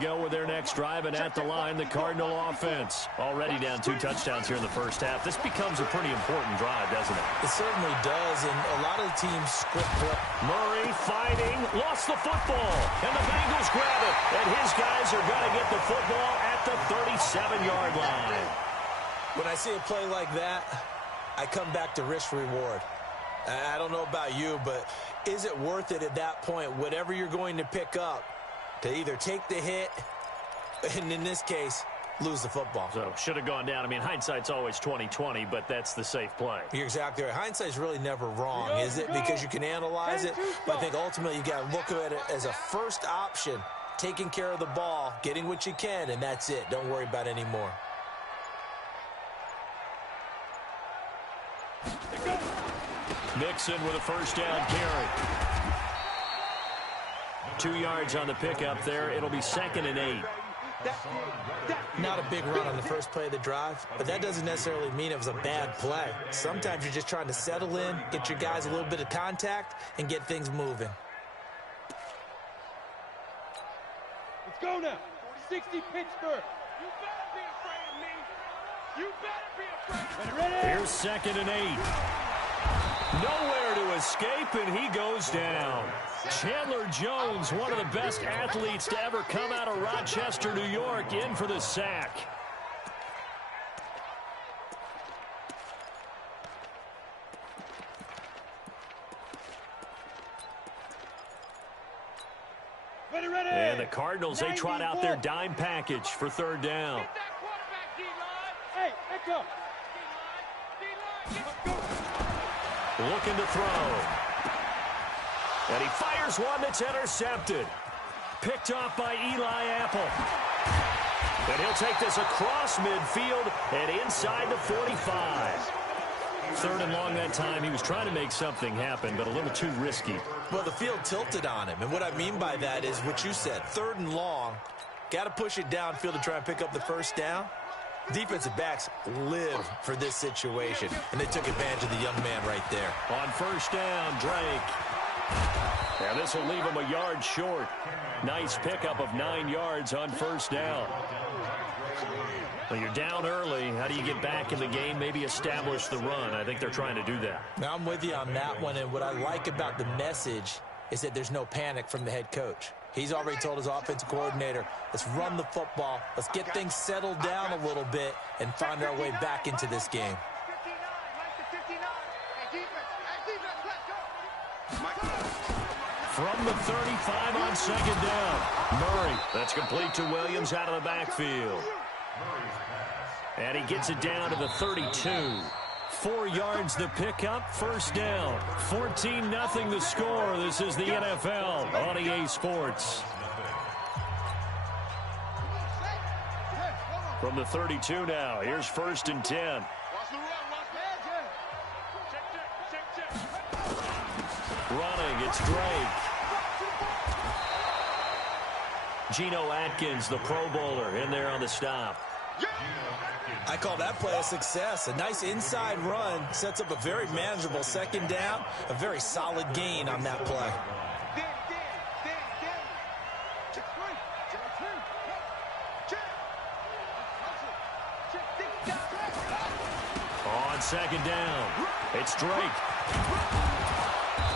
go with their next drive, and at the line, the Cardinal offense. Already down 2 touchdowns here in the first half. This becomes a pretty important drive, doesn't it? It certainly does, and a lot of the teams script play. Murray fighting, lost the football, and the Bengals grab it. And his guys are going to get the football at the 37-yard line. When I see a play like that, I come back to risk-reward. I don't know about you, but is it worth it at that point, whatever you're going to pick up, to either take the hit, and in this case, lose the football? So, should have gone down. I mean, hindsight's always 20/20, but that's the safe play. You're exactly right. Hindsight's really never wrong, is it? Because you can analyze it, but I think ultimately you got to look at it as a first option, taking care of the ball, getting what you can, and that's it. Don't worry about any more. Mixon with a first down carry. 2 yards on the pickup there. It'll be 2nd and 8. Not a big run on the first play of the drive, but that doesn't necessarily mean it was a bad play. Sometimes you're just trying to settle in, get your guys a little bit of contact, and get things moving. Let's go now. 60 Pittsburgh. You better be afraid of me. You better be afraid of me. Here's 2nd and 8. Nowhere to escape, and he goes down. Chandler Jones, one of the best athletes to ever come out of Rochester, New York, in for the sack. Ready, ready. And the Cardinals, they trot out their dime package for 3rd down. Get that quarterback, D-line. Hey, let's go. D-line, Looking to throw. And he fires one that's intercepted. Picked off by Eli Apple. And he'll take this across midfield and inside the 45. 3rd and long that time. He was trying to make something happen, but a little too risky. Well, the field tilted on him, and what I mean by that is what you said. 3rd and long. Got to push it downfield to try and pick up the first down. Defensive backs live for this situation, and they took advantage of the young man right there. On 1st down, Drake. And this will leave him a yard short. Nice pickup of 9 yards on 1st down. Well, you're down early. How do you get back in the game, maybe establish the run? I think they're trying to do that. Now, I'm with you on that one, and what I like about the message is that there's no panic from the head coach. He's already told his offensive coordinator, let's run the football, let's get things settled down a little bit and find our way back into this game. From the 35 on 2nd down. Murray, that's complete to Williams out of the backfield. And he gets it down to the 32. 4 yards the pickup, 1st down. 14-0 the score. This is the NFL on EA Sports. From the 32 now, here's 1st and 10. Running, it's Drake. Geno Atkins, the Pro Bowler, in there on the stop. I call that play a success. A nice inside run sets up a very manageable 2nd down, a very solid gain on that play. On 2nd down, it's Drake.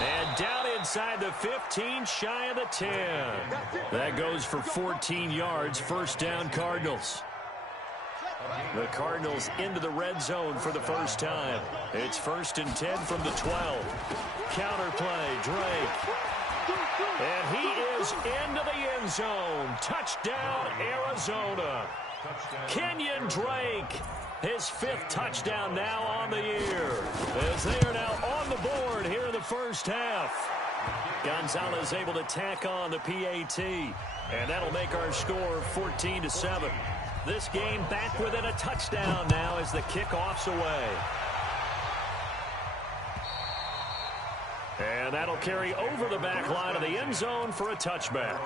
And down inside the 15, shy of the 10. That goes for 14 yards, 1st down Cardinals. The Cardinals into the red zone for the first time. It's 1st and 10 from the 12. Counterplay, Drake. And he is into the end zone. Touchdown, Arizona. Kenyon Drake, his 5th touchdown now on the year, as they are now on the board here in the first half. Gonzalez able to tack on the PAT, and that'll make our score 14-7. This game back within a touchdown now as the kickoff's away. And that'll carry over the back line of the end zone for a touchback.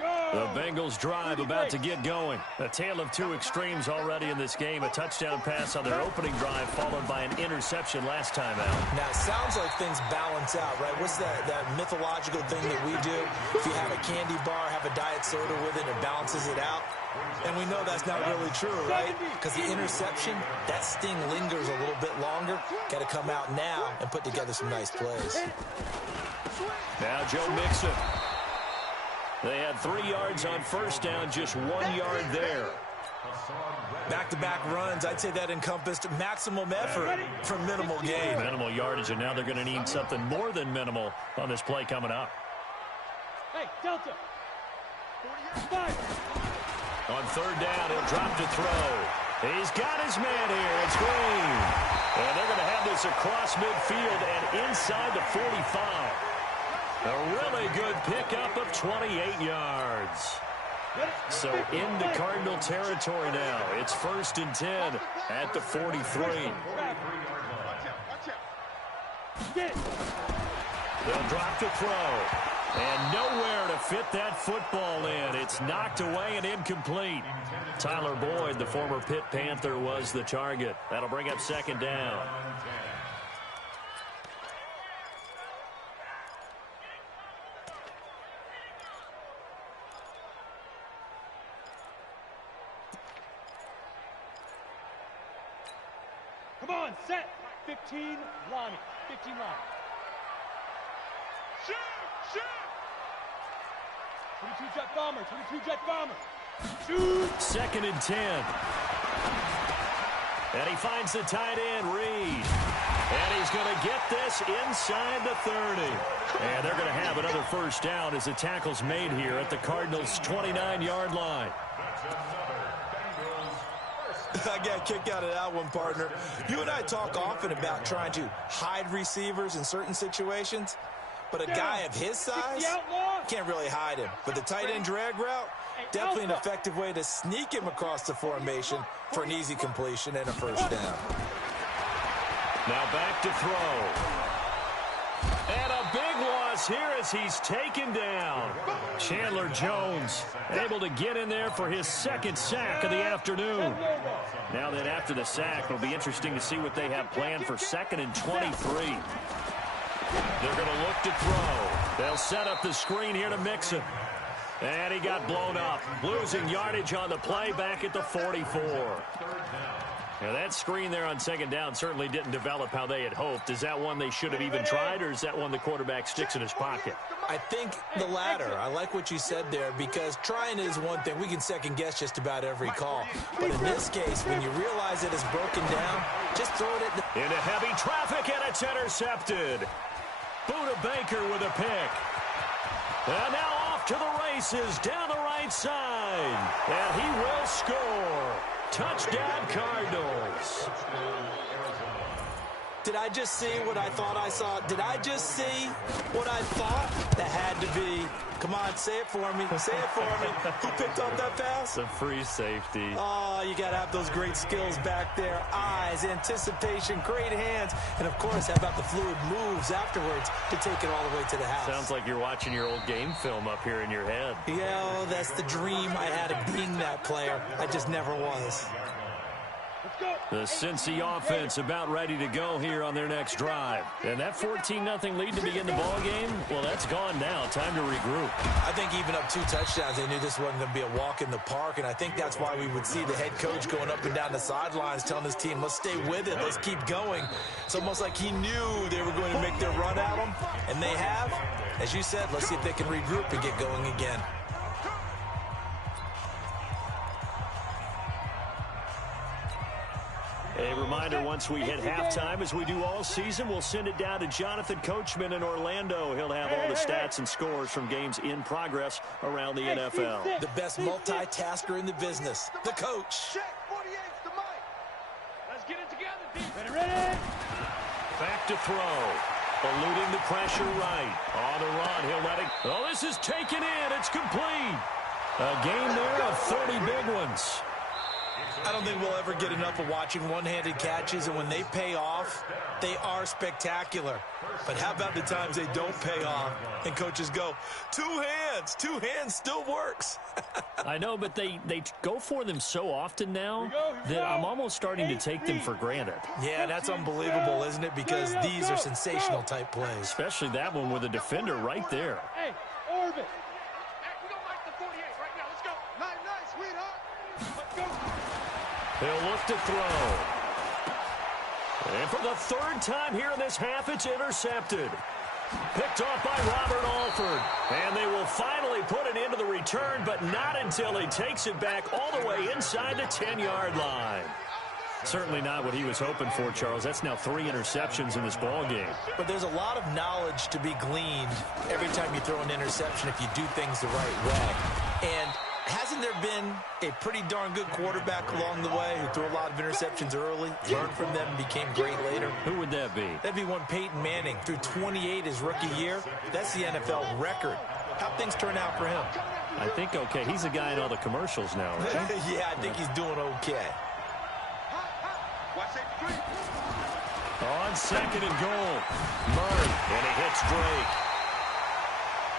Go! The Bengals drive about to get going. A tale of two extremes already in this game. A touchdown pass on their opening drive followed by an interception last time out. Now, it sounds like things balance out, right? What's that mythological thing that we do? If you have a candy bar, have a diet soda with it, it balances it out. And we know that's not really true, right? Because the interception, that sting lingers a little bit longer. Got to come out now and put together some nice plays. Now Joe Mixon. They had 3 yards on first down, just 1 yard there. Back-to-back runs, I'd say that encompassed maximum effort for minimal gain. Minimal yardage, and now they're going to need something more than minimal on this play coming up. Hey, Delta. 5. On third down, he'll drop to throw. He's got his man here. It's Green. And they're going to have this across midfield and inside the 45. A really good pickup of 28 yards. So into Cardinal territory now. It's 1st and 10 at the 43. They'll drop to throw. And nowhere to fit that football in. It's knocked away and incomplete. Tyler Boyd, the former Pitt Panther, was the target. That'll bring up 2nd down. Come on, set. 15, Lonnie. 15 line. Shoot! Shoot! 22 jet bomber. 22 jet bomber. Shoot! 2nd and 10. And he finds the tight end, Reed. And he's going to get this inside the 30. And they're going to have another first down as the tackle's made here at the Cardinals' 29-yard line. I got a kick out of that one, partner. You and I talk often about trying to hide receivers in certain situations, but a guy of his size can't really hide him. But the tight end drag route, definitely an effective way to sneak him across the formation for an easy completion and a first down. Now back to throw. And a big loss here as he's taken down. Chandler Jones able to get in there for his 2nd sack of the afternoon. Now then after the sack, it'll be interesting to see what they have planned for 2nd and 23. They're going to look to throw. They'll set up the screen here to Mixon. And he got blown up. Losing yardage on the play back at the 44. Now that screen there on 2nd down certainly didn't develop how they had hoped. Is that one they should have even tried, or is that one the quarterback sticks in his pocket? I think the latter. I like what you said there, because trying is one thing. We can second guess just about every call. But in this case, when you realize it is broken down, just throw it at the... Into heavy traffic, and it's intercepted. Buda Baker with a pick. And now off to the races down the right side. And he will score. Touchdown, Cardinals. Did I just see what I thought I saw? Did I just see what I thought? That had to be. Come on, say it for me. Say it for me. Who picked up that pass? It's a free safety. Oh, you got to have those great skills back there. Eyes, anticipation, great hands. And, of course, how about the fluid moves afterwards to take it all the way to the house? Sounds like you're watching your old game film up here in your head. Yeah, oh, that's the dream I had of being that player. I just never was. The Cincy offense about ready to go here on their next drive. And that 14-0 lead to begin the ball game, well, that's gone now. Time to regroup. I think even up 2 touchdowns, they knew this wasn't going to be a walk in the park, and I think that's why we would see the head coach going up and down the sidelines telling his team, let's stay with it, let's keep going. It's almost like he knew they were going to make their run at him, and they have. As you said, let's see if they can regroup and get going again. A reminder, once we hit halftime, as we do all season, we'll send it down to Jonathan Coachman in Orlando. He'll have all the stats and scores from games in progress around the NFL. The best multitasker in the business, the coach. Let's get it together, ready? Back to throw. Eluding the pressure right. On the run, he'll let it. Oh, this is taken in. It's complete. A game there of 30 big ones. I don't think we'll ever get enough of watching one-handed catches, and when they pay off, they are spectacular. But how about the times they don't pay off and coaches go, two hands still works. I know, but they go for them so often now that I'm almost starting to take them for granted. Yeah, that's unbelievable, isn't it? Because these are sensational type plays. Especially that one with a defender right there. Hey, Orbit. Hey, we don't like the 48 right now. Let's go. Night, sweetheart. Let's go. He'll look to throw. And for the third time here in this half, it's intercepted. Picked off by Robert Alford. And they will finally put it into the return, but not until he takes it back all the way inside the 10-yard line. Certainly not what he was hoping for, Charles. That's now 3 interceptions in this ball game. But there's a lot of knowledge to be gleaned every time you throw an interception if you do things the right way. And hasn't there been a pretty darn good quarterback along the way who threw a lot of interceptions early, learned from them, and became great later? Who would that be? That'd be one Peyton Manning. Threw 28 his rookie year. That's the NFL record. How'd things turn out for him? I think okay. He's a guy in all the commercials now, right? Yeah, I think he's doing okay. On 2nd and goal, Murray, and he hits Drake.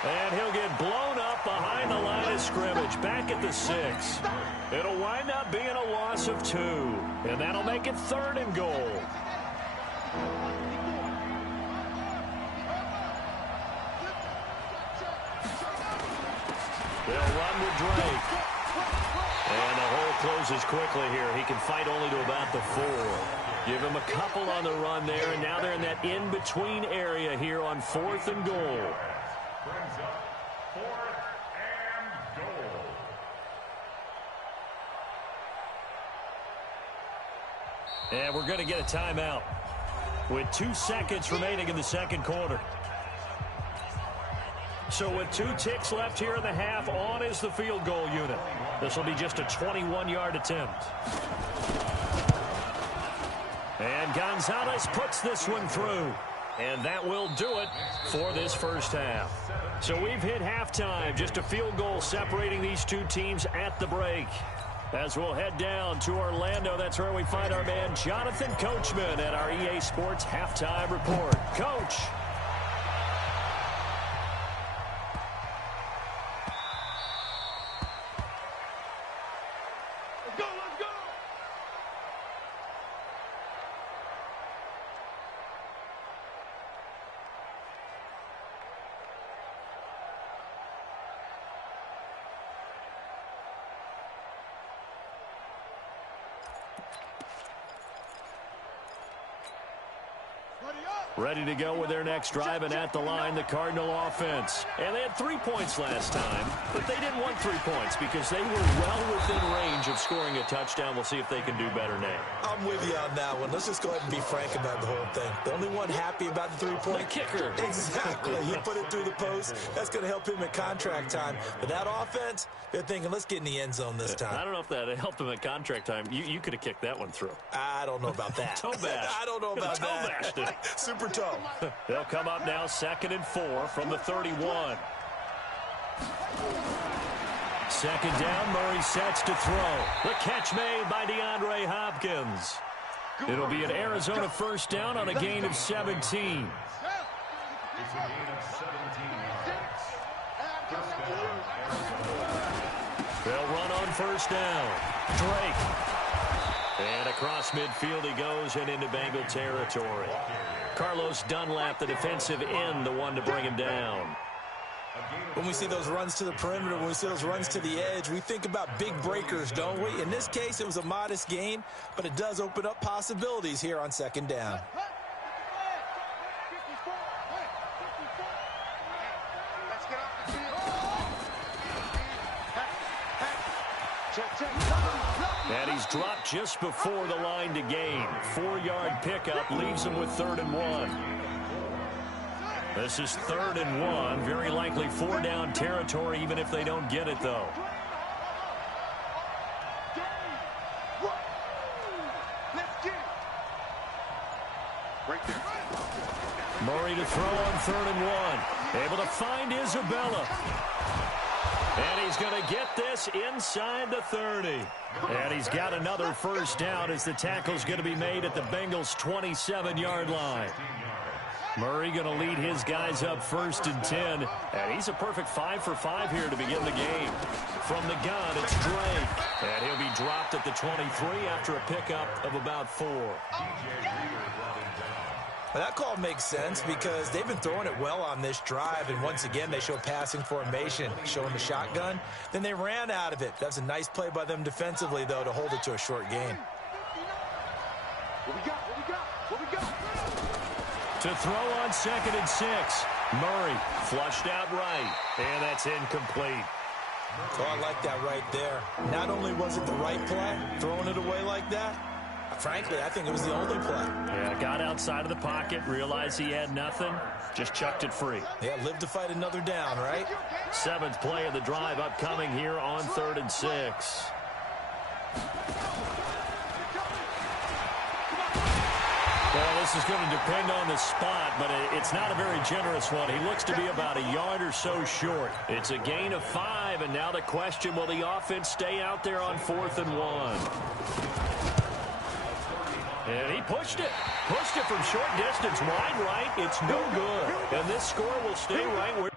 And he'll get blown up behind the line of scrimmage, back at the 6. It'll wind up being a loss of 2, and that'll make it 3rd and goal. They'll run with Drake. And the hole closes quickly here. He can fight only to about the 4. Give him a couple on the run there, and now they're in that in-between area here on 4th and goal. Brings up 4th and goal. And we're going to get a timeout with 2 seconds remaining in the second quarter. So with 2 ticks left here in the half, on is the field goal unit. This will be just a 21-yard attempt. And Gonzalez puts this one through. And that will do it for this first half. So we've hit halftime. Just a field goal separating these 2 teams at the break. As we'll head down to Orlando, that's where we find our man Jonathan Coachman at our EA Sports Halftime Report. Coach. Ready to go with their next drive, and at the line, the Cardinal offense. And they had 3 points last time, but they didn't want 3 points because they were well within range of scoring a touchdown. We'll see if they can do better now. I'm with you on that one. Let's just go ahead and be frank about the whole thing. The only one happy about the 3-point kicker. Exactly. He put it through the post. That's going to help him at contract time. But that offense, they're thinking, let's get in the end zone this time. I don't know if that helped him at contract time. You could have kicked that one through. I don't know about that. Toe bash. I don't know about that. Toe bashed it. Super toe. They'll come up now 2nd and 4 from the 31. 2nd down, Murray sets to throw. The catch made by DeAndre Hopkins. It'll be an Arizona first down on a gain of 17. It's a gain of 17 yards. First down, Arizona. They'll run on first down. Drake. And across midfield he goes and into Bengal territory. Carlos Dunlap, the defensive end, the one to bring him down. When we see those runs to the perimeter, when we see those runs to the edge, we think about big breakers, don't we? In this case, it was a modest gain, but it does open up possibilities here on 2nd down. And he's dropped just before the line to gain. 4-yard pickup leaves him with 3rd and 1. This is 3rd and 1. Very likely 4-down territory, even if they don't get it, though. Murray to throw on 3rd and 1. Able to find Isabella. And he's going to get this inside the 30. And he's got another first down as the tackle's going to be made at the Bengals' 27-yard line. Murray going to lead his guys up 1st and 10. And he's a perfect 5 for 5 here to begin the game. From the gun, it's Drake. And he'll be dropped at the 23 after a pickup of about 4. Well, that call makes sense because they've been throwing it well on this drive, and once again they show passing formation, showing the shotgun. Then they ran out of it. That's a nice play by them defensively, though, to hold it to a short gain. What we got? What we got? What we got? To throw on 2nd and 6. Murray flushed out right, and that's incomplete. So I like that right there. Not only was it the right play, throwing it away like that, frankly, I think it was the only play. Yeah, got outside of the pocket, realized he had nothing, just chucked it free. Yeah, live to fight another down, right? 7th play of the drive upcoming here on 3rd and 6. Well, this is going to depend on the spot, but it's not a very generous one. He looks to be about a yard or so short. It's a gain of 5, and now the question, will the offense stay out there on 4th and 1? And he pushed it from short distance, wide right. It's no good. And this score will stay right where.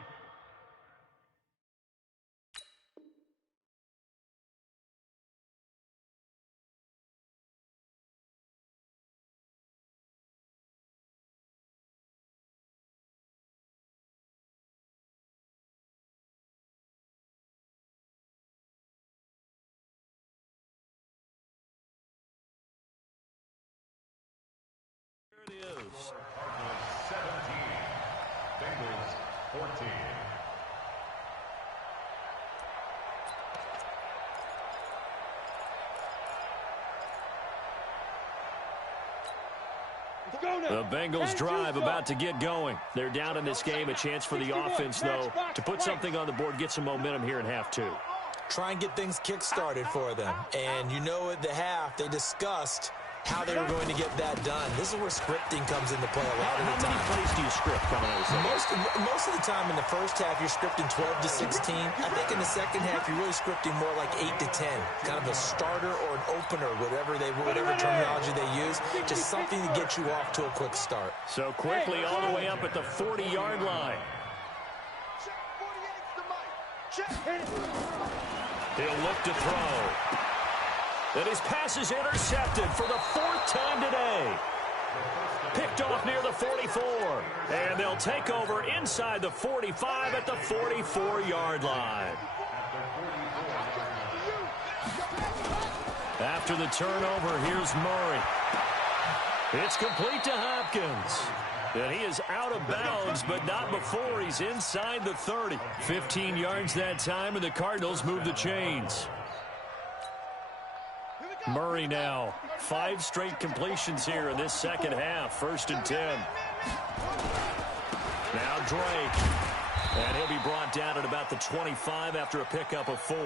It is. 17. Bengals 14. The Bengals drive about to get going. They're down in this game. A chance for the offense, though, to put something on the board, get some momentum here in half 2. Try and get things kick-started for them. And you know at the half, they discussed how they were going to get that done. This is where scripting comes into play a lot of the time. How many plays do you script coming out of the second? Most of the time in the first half, you're scripting 12 to 16. I think in the second half, you're really scripting more like 8 to 10. Kind of a starter or an opener, whatever terminology they use. Just something to get you off to a quick start. So quickly all the way up at the 40-yard line. He'll look to throw. And his pass is intercepted for the 4th time today. Picked off near the 44. And they'll take over inside the 45 at the 44-yard line. After the turnover, here's Murray. It's complete to Hopkins. And he is out of bounds, but not before he's inside the 30. 15 yards that time, and the Cardinals move the chains. Murray now, 5 straight completions here in this second half. 1st and 10. Now Drake. And he'll be brought down at about the 25 after a pickup of 4.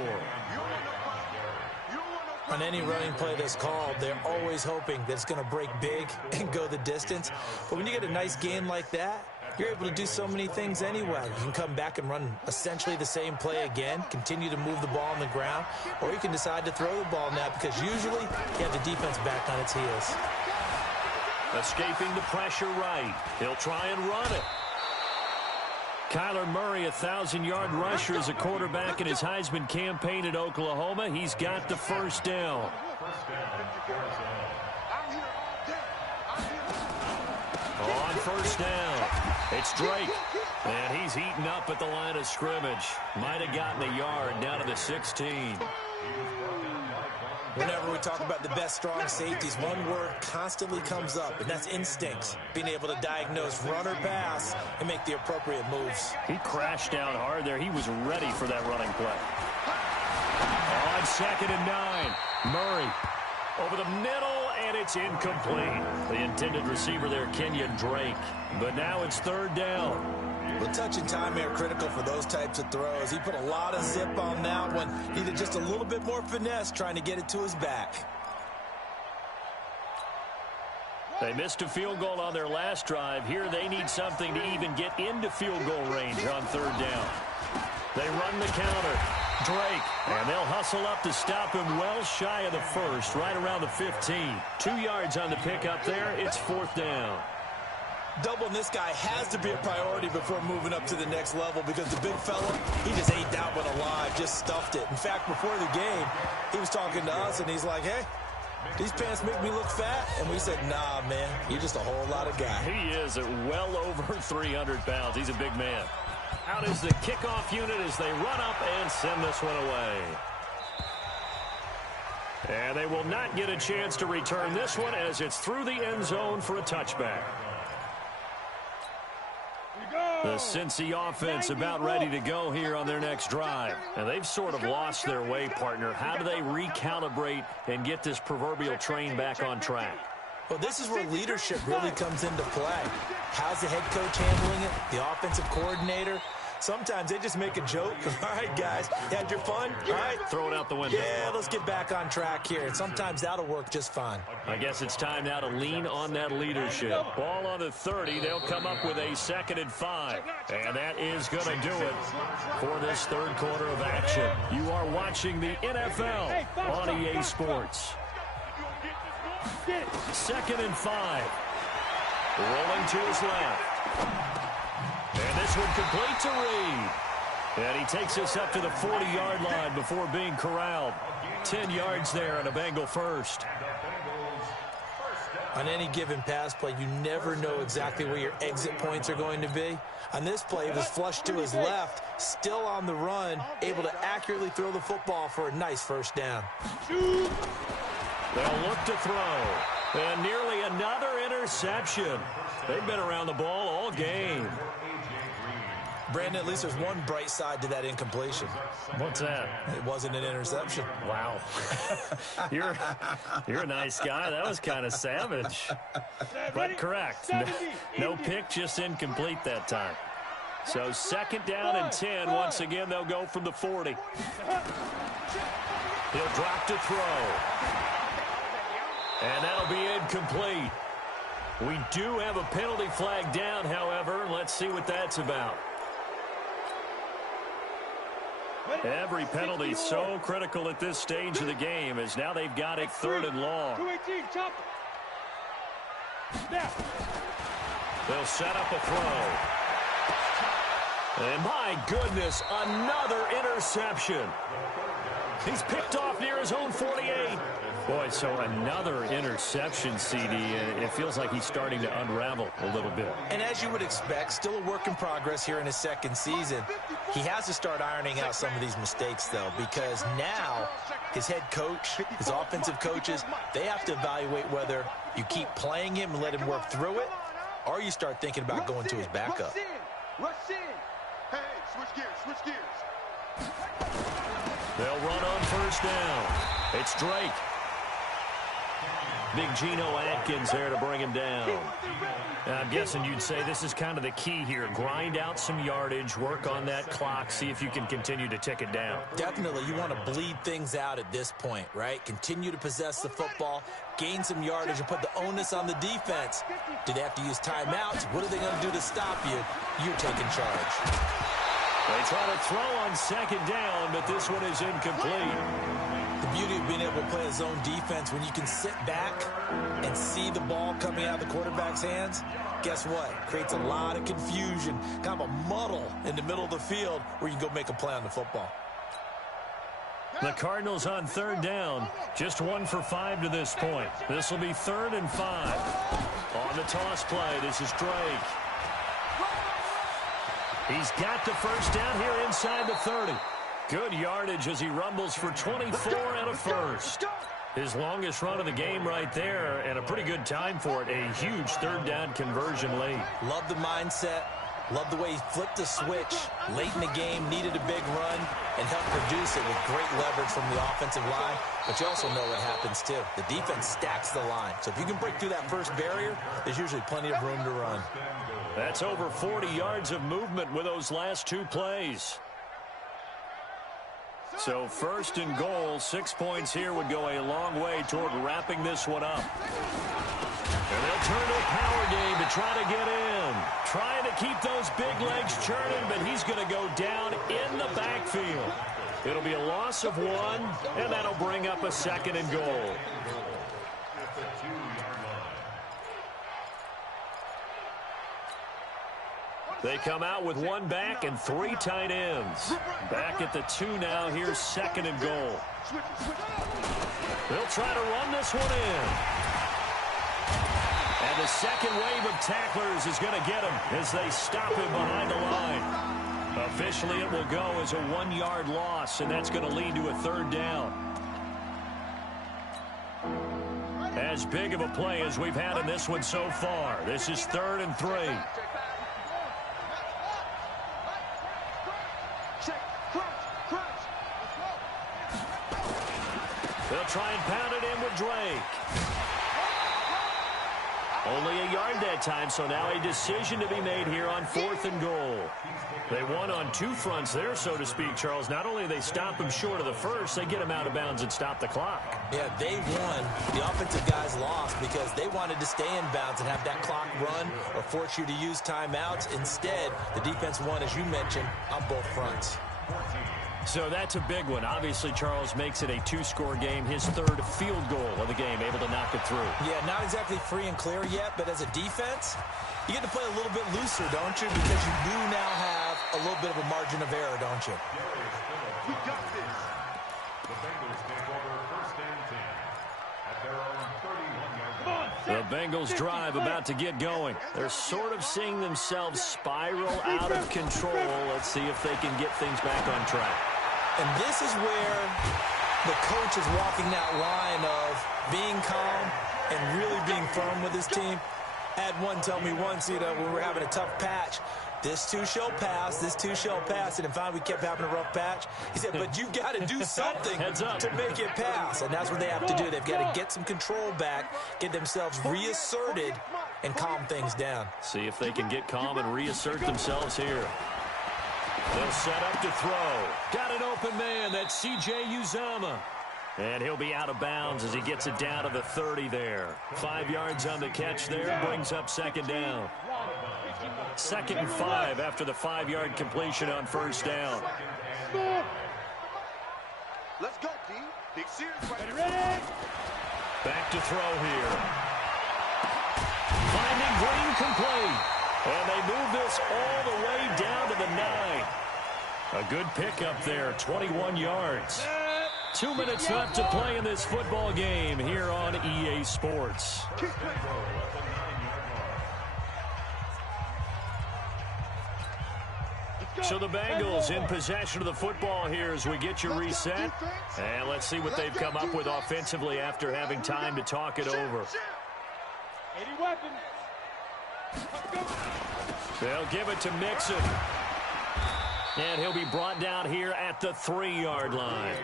On any running play that's called, they're always hoping that it's going to break big and go the distance. But when you get a nice game like that, you're able to do so many things anyway. You can come back and run essentially the same play again, continue to move the ball on the ground, or you can decide to throw the ball now because usually you have the defense back on its heels. Escaping the pressure right. He'll try and run it. Kyler Murray, a 1,000-yard rusher as a quarterback in his Heisman campaign at Oklahoma. He's got the first down. On first down, it's Drake. And he's eaten up at the line of scrimmage. Might have gotten a yard down to the 16. Whenever we talk about the best strong safeties, one word constantly comes up, and that's instincts. Being able to diagnose run or pass and make the appropriate moves. He crashed down hard there. He was ready for that running play. On 2nd and 9, Murray over the middle, and it's incomplete. The intended receiver there, Kenyon Drake. But now it's 3rd down. Well, touch and time here critical for those types of throws. He put a lot of zip on that one. Needed just a little bit more finesse trying to get it to his back. They missed a field goal on their last drive. Here they need something to even get into field goal range on 3rd down. They run the counter. Drake, and they'll hustle up to stop him well shy of the first, right around the 15. 2 yards on the pickup there. It's 4th down. Doubling this guy has to be a priority before moving up to the next level because the big fella, he just ate that one alive, just stuffed it. In fact, before the game, he was talking to us, and he's like, hey, these pants make me look fat. And we said, nah, man, you're just a whole lot of guy. He is at well over 300 pounds. He's a big man. Out is the kickoff unit as they run up and send this one away. And they will not get a chance to return this one as it's through the end zone for a touchback. The Cincy offense about ready to go here on their next drive. And they've sort of lost their way, partner. How do they recalibrate and get this proverbial train back on track? Well, this is where leadership really comes into play. How's the head coach handling it? The offensive coordinator? Sometimes they just make a joke. All right, guys, you had your fun? All right. Throw it out the window. Yeah, let's get back on track here. And sometimes that'll work just fine. I guess it's time now to lean on that leadership. Ball on the 30. They'll come up with a 2nd and 5. And that is going to do it for this third quarter of action. You are watching the NFL on EA Sports. 2nd and 5. Rolling to his left. And this one complete to Reed. And he takes us up to the 40-yard line before being corralled. 10 yards there and a Bengal first. On any given pass play, you never know exactly where your exit points are going to be. On this play, it was flushed to his left, still on the run, able to accurately throw the football for a nice first down. They'll look to throw. And nearly another interception. They've been around the ball all game. Brandon, at least there's one bright side to that incompletion. What's that? It wasn't an interception. Wow. You're a nice guy. That was kind of savage. But correct. No pick, just incomplete that time. So 2nd down and 10. Once again, they'll go from the 40. He'll drop to throw. And that'll be incomplete. We do have a penalty flag down, however. Let's see what that's about. Every penalty so critical at this stage of the game as now they've got it 3rd and long. They'll set up a throw. And my goodness, another interception. He's picked off near his own 48. Boy, so another interception, CD, and it feels like he's starting to unravel a little bit. And as you would expect, still a work in progress here in his 2nd season. He has to start ironing out some of these mistakes, though, because now his head coach, his offensive coaches, they have to evaluate whether you keep playing him and let him work through it, or you start thinking about going to his backup. Rush in. Hey, switch gears. They'll run on 1st down. It's Drake. Big Geno Atkins there to bring him down. I'm guessing you'd say this is kind of the key here. Grind out some yardage, work on that clock, see if you can continue to tick it down. Definitely, you want to bleed things out at this point, right? Continue to possess the football, gain some yardage, and put the onus on the defense. Do they have to use timeouts? What are they going to do to stop you? You're taking charge. They try to throw on 2nd down, but this one is incomplete. The beauty of being able to play a zone defense when you can sit back and see the ball coming out of the quarterback's hands, guess what? Creates a lot of confusion, kind of a muddle in the middle of the field where you can go make a play on the football. The Cardinals on 3rd down, just 1 for 5 to this point. This will be 3rd and 5. On the toss play, this is Drake. He's got the first down here inside the 30. Good yardage as he rumbles for 24 and a first. His longest run of the game right there, and a pretty good time for it. A huge 3rd down conversion late. Love the mindset. Love the way he flipped the switch late in the game, needed a big run, and helped produce it with great leverage from the offensive line. But you also know what happens, too. The defense stacks the line. So if you can break through that first barrier, there's usually plenty of room to run. That's over 40 yards of movement with those last 2 plays. So 1st and goal, 6 points here would go a long way toward wrapping this one up. And they'll turn to a power game to try to get in. Trying to keep those big legs churning, but he's going to go down in the backfield. It'll be a loss of 1, and that'll bring up a 2nd and goal. They come out with 1 back and 3 tight ends. Back at the 2 now. Here's 2nd and goal. They'll try to run this one in. And the second wave of tacklers is going to get him as they stop him behind the line. Officially, it will go as a 1-yard loss, and that's going to lead to a 3rd down. As big of a play as we've had in this one so far. This is 3rd and 3. They'll try and pound it in with Drake. Only a yard that time, so now a decision to be made here on 4th and goal. They won on 2 fronts there, so to speak, Charles. Not only they stop him short of the first, they get him out of bounds and stop the clock. Yeah, they won. The offensive guys lost because they wanted to stay in bounds and have that clock run or force you to use timeouts. Instead, the defense won, as you mentioned, on both fronts. So that's a big one. Obviously, Charles makes it a 2-score game. His 3rd field goal of the game, able to knock it through. Yeah, not exactly free and clear yet, but as a defense, you get to play a little bit looser, don't you? Because you do now have a little bit of a margin of error, don't you? We got this. The Bengals take over 1st and 10 at their own 31-yard line. The Bengals drive about to get going. They're sort of seeing themselves spiral out of control. Let's see if they can get things back on track. And this is where the coach is walking that line of being calm and really being firm with his team. Had one tell me once, when we were having a tough patch, this too shall pass, this too shall pass. And in fact, we kept having a rough patch. He said, but you've got to do something to make it pass. And that's what they have to do. They've got to get some control back, get themselves reasserted, and calm things down. See if they can get calm and reassert themselves here. They'll set up to throw. Got an open man. That's C.J. Uzomah. And he'll be out of bounds as he gets it down to the 30 there. 5 yards on the catch there. Brings up 2nd down. 2nd and 5 after the 5-yard completion on 1st down. Let's go, D. Big series right ready. Back to throw here. Finding Green complete. And they move this all the way down to the 9. A good pickup there, 21 yards. 2 minutes left to play in this football game here on EA Sports. So the Bengals in possession of the football here as we get you reset. And let's see what they've come up with offensively after having time to talk it over. 80 weapons. They'll give it to Mixon. And he'll be brought down here at the 3-yard line.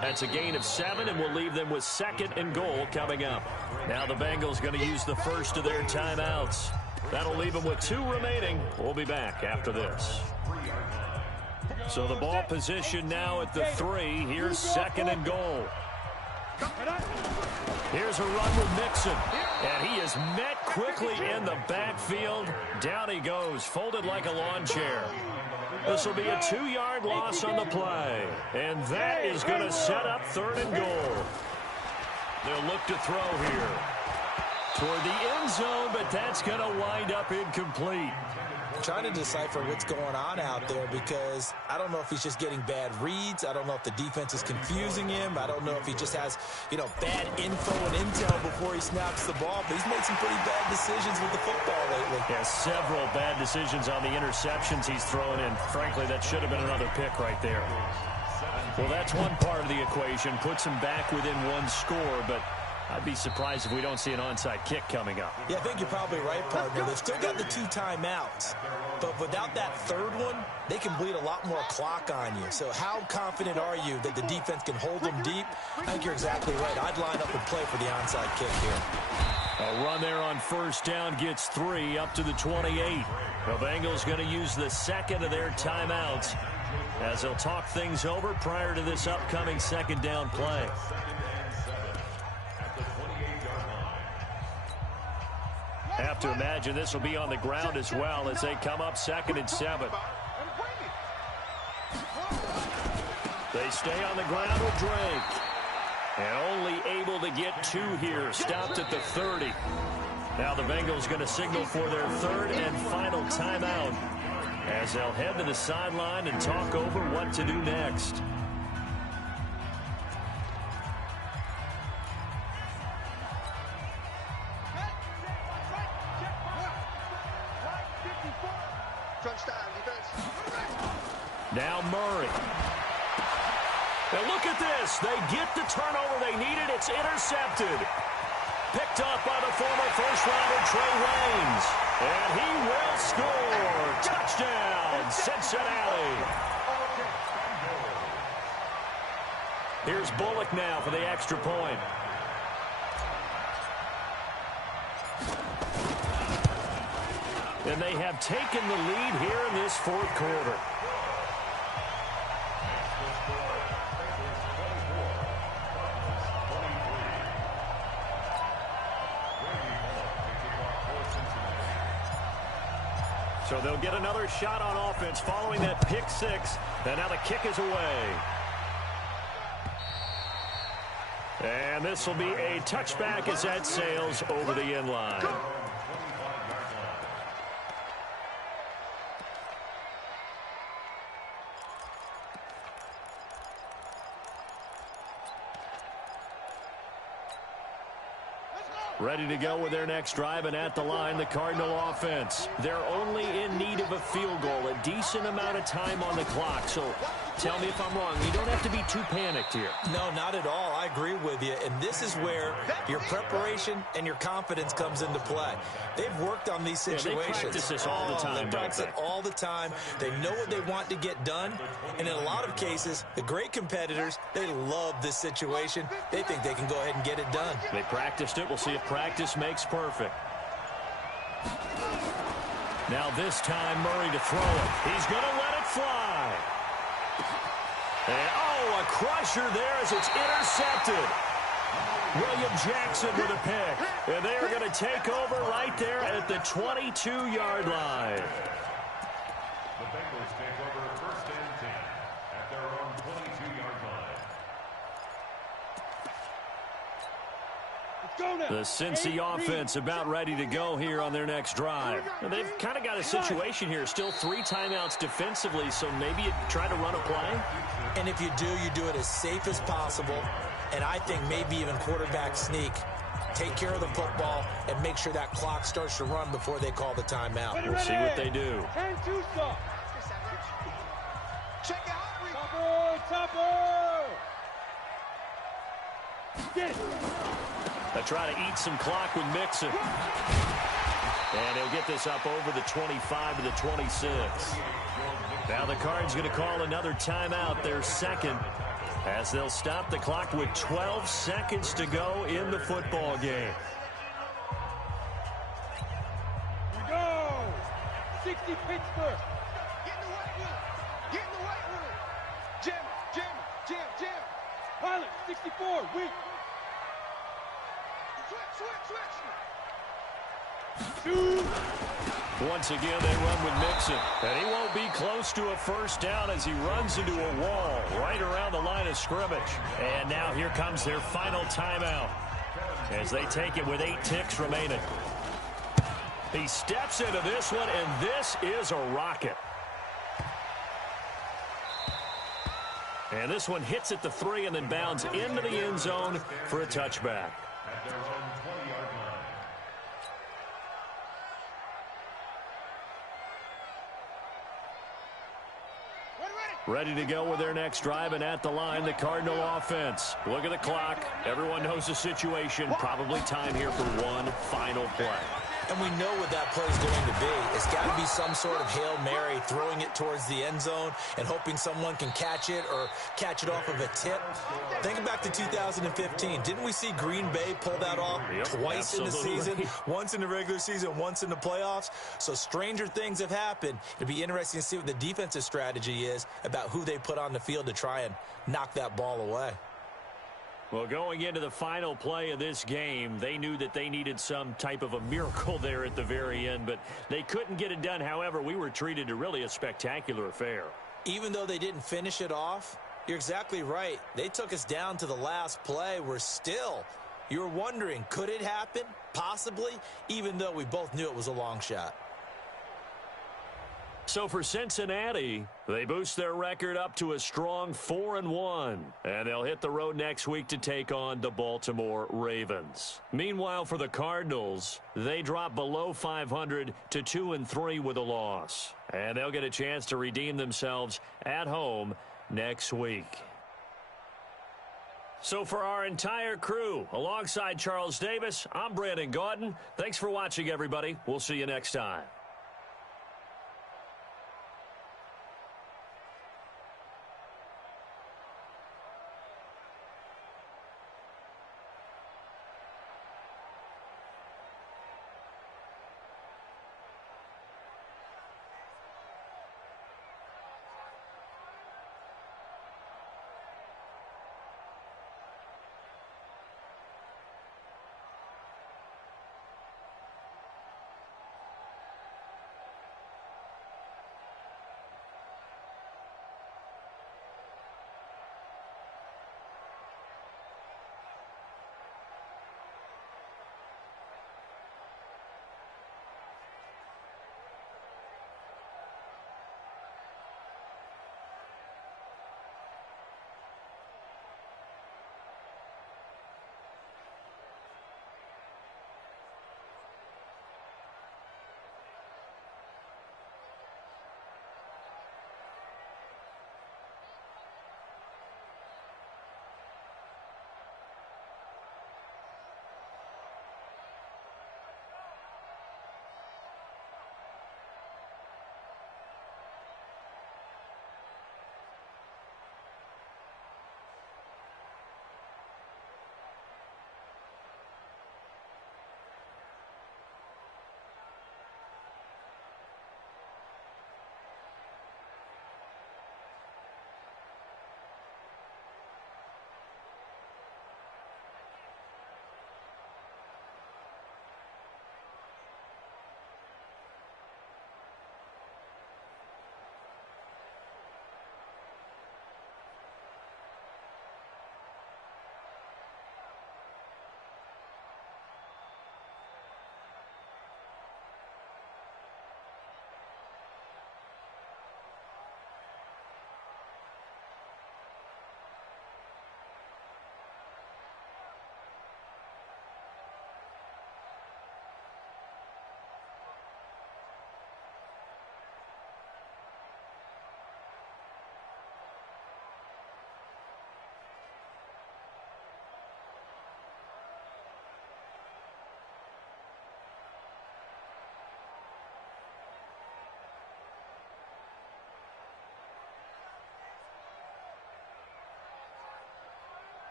That's a gain of 7, and we'll leave them with 2nd and goal coming up. Now the Bengals going to use the first of their timeouts. That'll leave them with 2 remaining. We'll be back after this. So the ball position now at the 3. Here's 2nd and goal. Here's a run with Mixon. And he is met quickly in the backfield. Down he goes, folded like a lawn chair. This will be a 2-yard loss on the play. And that is going to set up 3rd and goal. They'll look to throw here toward the end zone, but that's going to wind up incomplete. I'm trying to decipher what's going on out there because I don't know if he's just getting bad reads. I don't know if the defense is confusing him. I don't know if he just has, bad info and intel before he snaps the ball. But he's made some pretty bad decisions with the football lately. Yeah, several bad decisions on the interceptions he's thrown in. Frankly, that should have been another pick right there. Well, that's one part of the equation. Puts him back within 1 score, but I'd be surprised if we don't see an onside kick coming up. Yeah, I think you're probably right, partner. They've still got the 2 timeouts. But without that 3rd one, they can bleed a lot more clock on you. So how confident are you that the defense can hold them deep? I think you're exactly right. I'd line up and play for the onside kick here. A run there on 1st down gets 3 up to the 28. The Bengals going to use the 2nd of their timeouts as they'll talk things over prior to this upcoming 2nd down play. Have to imagine this will be on the ground as well as they come up 2nd and 7. They They stay on the ground with Drake. And only able to get 2 here. Stopped at the 30. Now the Bengals going to signal for their 3rd and final timeout as they'll head to the sideline and talk over what to do next. Now Murray. And look at this. They get the turnover they needed. It's intercepted. Picked up by the former first-rounder Trey Waynes. And he will score. Touchdown, Cincinnati. Here's Bullock now for the extra point. And they have taken the lead here in this 4th quarter. So they'll get another shot on offense following that pick 6. And now the kick is away. And this will be a touchback as that sails over the end line. Ready to go with their next drive, and at the line, the Cardinal offense. They're only in need of a field goal, a decent amount of time on the clock. So tell me if I'm wrong. You don't have to be too panicked here. No, not at all. I agree with you. And this is where your preparation and your confidence comes into play. They've worked on these situations. Yeah, they practice this all the time. They practice it all the time. They know what they want to get done. And in a lot of cases, the great competitors, they love this situation. They think they can go ahead and get it done. They practiced it. We'll see if practice makes perfect. Now this time, Murray to throw it. He's going to let it fly. And, oh, a crusher there as it's intercepted. William Jackson with a pick. And they are going to take over right there at the 22-yard line. The Bengals take over 1st and 10 at their own 22-yard line. The Cincy offense about ready to go here on their next drive. And they've kind of got a situation here. Still 3 timeouts defensively, so maybe you try to run a play. And if you do it as safe as possible. And I think maybe even quarterback sneak. Take care of the football and make sure that clock starts to run before they call the timeout. We'll see what they do. 10-2 stop. Check out. Topper. Get it. They try to eat some clock with Mixon. And he'll get this up over the 25 to the 26. Now the Cards going to call another timeout, their 2nd, as they'll stop the clock with 12 seconds to go in the football game. Here we go. 60 Pittsburgh. Get in the white room. Get in the white room. Jam. Pilot, 64, weak. Once again, they run with Mixon. And he won't be close to a first down as he runs into a wall right around the line of scrimmage. And now here comes their final timeout as they take it with 8 ticks remaining. He steps into this one, and this is a rocket. And this one hits at the 3 and then bounds into the end zone for a touchback. At their own 20-yard line. Ready to go with their next drive, and at the line, the Cardinal offense. Look at the clock. Everyone knows the situation. Probably time here for one final play. And we know what that play is going to be. It's got to be some sort of Hail Mary, throwing it towards the end zone and hoping someone can catch it or catch it off of a tip. Think back to 2015. Didn't we see Green Bay pull that off twice in the season? Once in the regular season, once in the playoffs. So stranger things have happened. It'll be interesting to see what the defensive strategy is about who they put on the field to try and knock that ball away. Well, going into the final play of this game, they knew that they needed some type of a miracle there at the very end, but they couldn't get it done. However, we were treated to really a spectacular affair. Even though they didn't finish it off, You're exactly right. They took us down to the last play. You're wondering, could it happen? Possibly, even though we both knew it was a long shot. So for Cincinnati, they boost their record up to a strong 4-1, and they'll hit the road next week to take on the Baltimore Ravens. Meanwhile, for the Cardinals, they drop below 500 to 2-3 with a loss, and they'll get a chance to redeem themselves at home next week. So for our entire crew, alongside Charles Davis, I'm Brandon Gaudin. Thanks for watching, everybody. We'll see you next time.